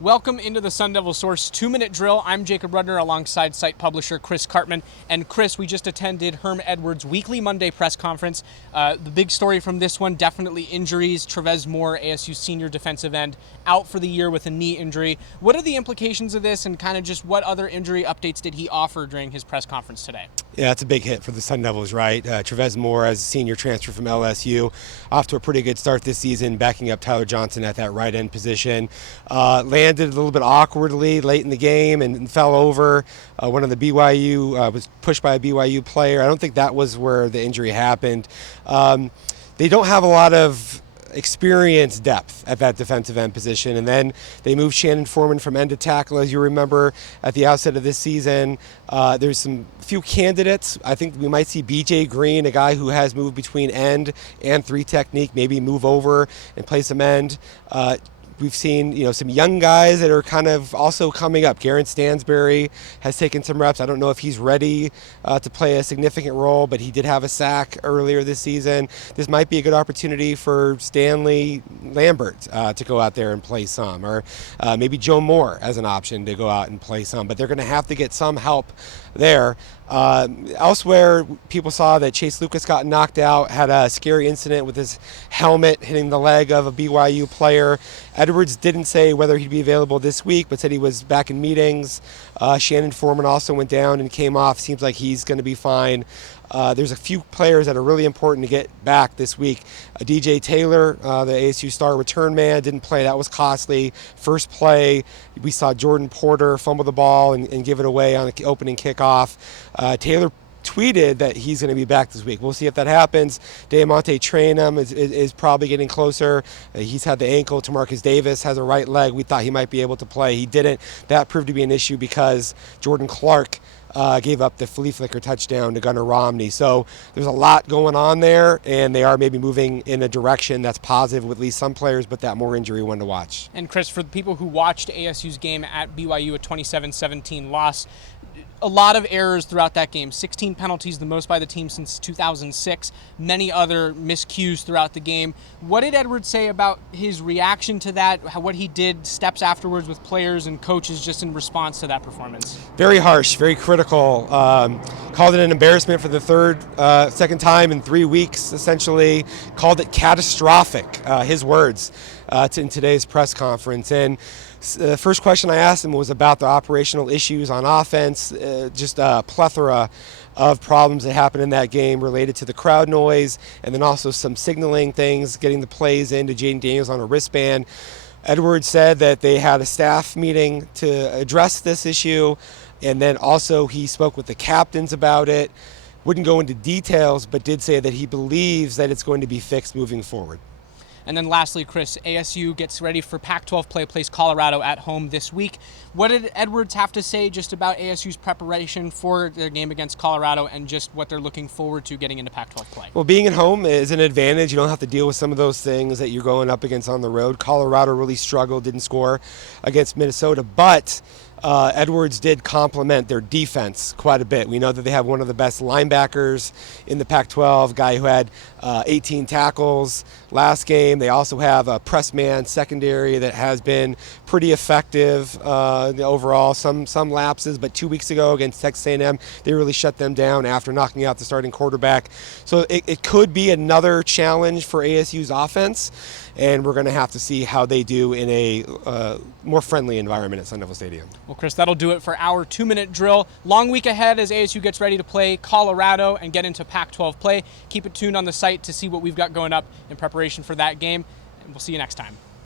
Welcome into the Sun Devil Source 2-minute drill. I'm Jacob Rudner alongside site publisher Chris Cartman. And Chris, we just attended Herm Edwards' weekly Monday press conference. The big story from this one, definitely injuries. Travez Moore, ASU senior defensive end, out for the year with a knee injury. What are the implications of this, and kind of just what other injury updates did he offer during his press conference today? Yeah, it's a big hit for the Sun Devils, right? Travez Moore, as a senior transfer from LSU, off to a pretty good start this season, backing up Tyler Johnson at that right end position. Landed a little bit awkwardly late in the game and fell over. One of the BYU was pushed by a BYU player. I don't think that was where the injury happened. They don't have a lot of experience depth at that defensive end position, and then they moved Shannon Foreman from end to tackle. As you remember, at the outset of this season, there's some few candidates. I think we might see BJ Green, a guy who has moved between end and three technique, maybe move over and play some end. We've seen, some young guys that are kind of also coming up. Garen Stansberry has taken some reps. I don't know if he's ready to play a significant role, but he did have a sack earlier this season. This might be a good opportunity for Stanley Lambert to go out there and play some, or maybe Joe Moore as an option to go out and play some. But they're going to have to get some help there. Elsewhere, people saw that Chase Lucas got knocked out, had a scary incident with his helmet hitting the leg of a BYU player. Edwards didn't say whether he'd be available this week, but said he was back in meetings. Shannon Foreman also went down and came off. Seems like he's going to be fine. There's a few players that are really important to get back this week. DJ Taylor, the ASU star return man, didn't play. That was costly. First play, we saw Jordan Porter fumble the ball and give it away on the opening kickoff. Taylor tweeted that he's going to be back this week. We'll see if that happens. Diamante Trainum is probably getting closer. He's had the ankle. Tamarcus Davis has a right leg. We thought he might be able to play. He didn't. That proved to be an issue because Jordan Clark gave up the flea flicker touchdown to Gunnar Romney. So there's a lot going on there, and they are maybe moving in a direction that's positive with at least some players, but that more injury one to watch. And Chris, for the people who watched ASU's game at BYU, a 27-17 loss, a lot of errors throughout that game. 16 penalties, the most by the team since 2006. Many other miscues throughout the game. What did Edwards say about his reaction to that, what he did steps afterwards with players and coaches just in response to that performance? Very harsh, very critical. Called it an embarrassment for the second time in 3 weeks, essentially. Called it catastrophic, his words, in today's press conference. And the first question I asked him was about the operational issues on offense, just a plethora of problems that happened in that game related to the crowd noise, and then also some signaling things, getting the plays into Jaden Daniels on a wristband. Edwards said that they had a staff meeting to address this issue, and then also he spoke with the captains about it. Wouldn't go into details, but did say that he believes that it's going to be fixed moving forward. And then lastly, Chris, ASU gets ready for Pac-12 play, plays Colorado at home this week. What did Edwards have to say just about ASU's preparation for their game against Colorado and just what they're looking forward to getting into Pac-12 play? Well, being at home is an advantage. You don't have to deal with some of those things that you're going up against on the road. Colorado really struggled, didn't score against Minnesota, but Edwards did compliment their defense quite a bit. We know that they have one of the best linebackers in the Pac-12, guy who had 18 tackles last game. They also have a press man secondary that has been pretty effective overall. Some lapses, but 2 weeks ago against Texas A&M, they really shut them down after knocking out the starting quarterback. So it could be another challenge for ASU's offense, and we're going to have to see how they do in a more friendly environment at Sun Devil Stadium. Well, Chris, that'll do it for our 2-minute drill. Long week ahead as ASU gets ready to play Colorado and get into Pac-12 play. Keep it tuned on the site to see what we've got going up in preparation for that game, and we'll see you next time.